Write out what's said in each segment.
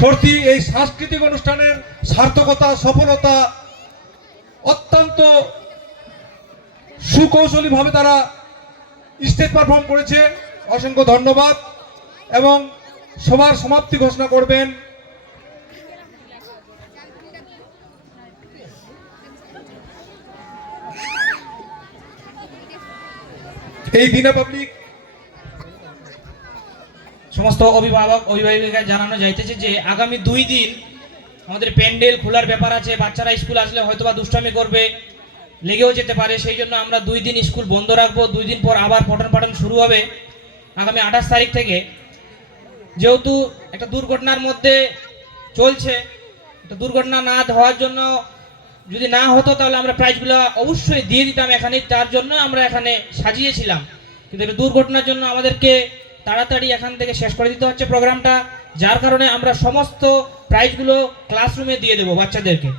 সত্যি এই সাংস্কৃতিক অনুষ্ঠানের সার্থকতা সফলতা অত্যন্ত সুকৌশলীভাবে তারা স্টেজ পারফর্ম করেছে। অসংখ্য ধন্যবাদ। এবং সবার সমাপ্তি ঘোষণা করবেন এই দিনা পাবলিক সমস্ত অভিভাবক অভিভাবিকা জানানো যাইতেছে যে আগামী 2 দিন আমাদের প্যান্ডেল খোলার ব্যাপার আছে। বাচ্চারা স্কুল আসলে হয়তোবা দুষ্টামি করবে, লেগেও যেতে পারে। সেই জন্য আমরা 2 দিন স্কুল বন্ধ রাখবো। 2 দিন পর আবার পঠন পাঠন শুরু হবে আগামী 28 তারিখ থেকে। যেহেতু একটা দুর্ঘটনার মধ্যে চলছে, দুর্ঘটনা না হওয়ার জন্য যদি না হতো তাহলে আমরা প্রাইজগুলো অবশ্যই দিয়ে দিতাম এখানে। তার জন্য আমরা এখানে সাজিয়েছিলাম, কিন্তু এটা দুর্ঘটনার জন্য আমাদেরকে তাড়াতাড়ি এখান থেকে শেষ করে দিতে হচ্ছে প্রোগ্রামটা। যার কারণে আমরা সমস্ত প্রাইজগুলো ক্লাসরুমে দিয়ে দেবো বাচ্চাদেরকে।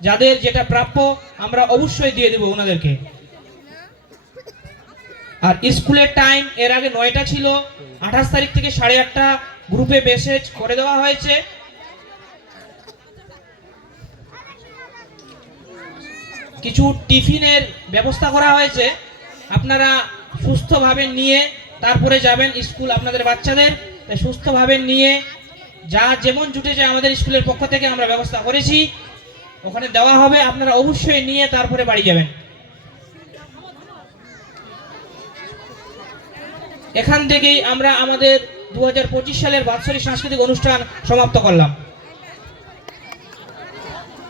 যাদের যেটা প্রাপ্য আমরা অবশ্যই দিয়ে দেবো ওনাদেরকে। আর স্কুলের টাইম এর আগে 9টা ছিল, 28 তারিখ থেকে 8:30 গ্রুপে মেসেজ করে দেওয়া হয়েছে। কিছু টিফিনের ব্যবস্থা করা হয়েছে, আপনারা সুস্থভাবে নিয়ে তারপরে যাবেন স্কুল। আপনাদের বাচ্চাদের সুস্থভাবে নিয়ে যা যেমন জুটেছে আমাদের স্কুলের পক্ষ থেকে আমরা ব্যবস্থা করেছি, ওখানে দেওয়া হবে। আপনারা অবশ্যই নিয়ে তারপরে বাড়ি যাবেন। এখান থেকেই আমরা আমাদের 2025 সালের বাৎসরিক সাংস্কৃতিক অনুষ্ঠান সমাপ্ত করলাম।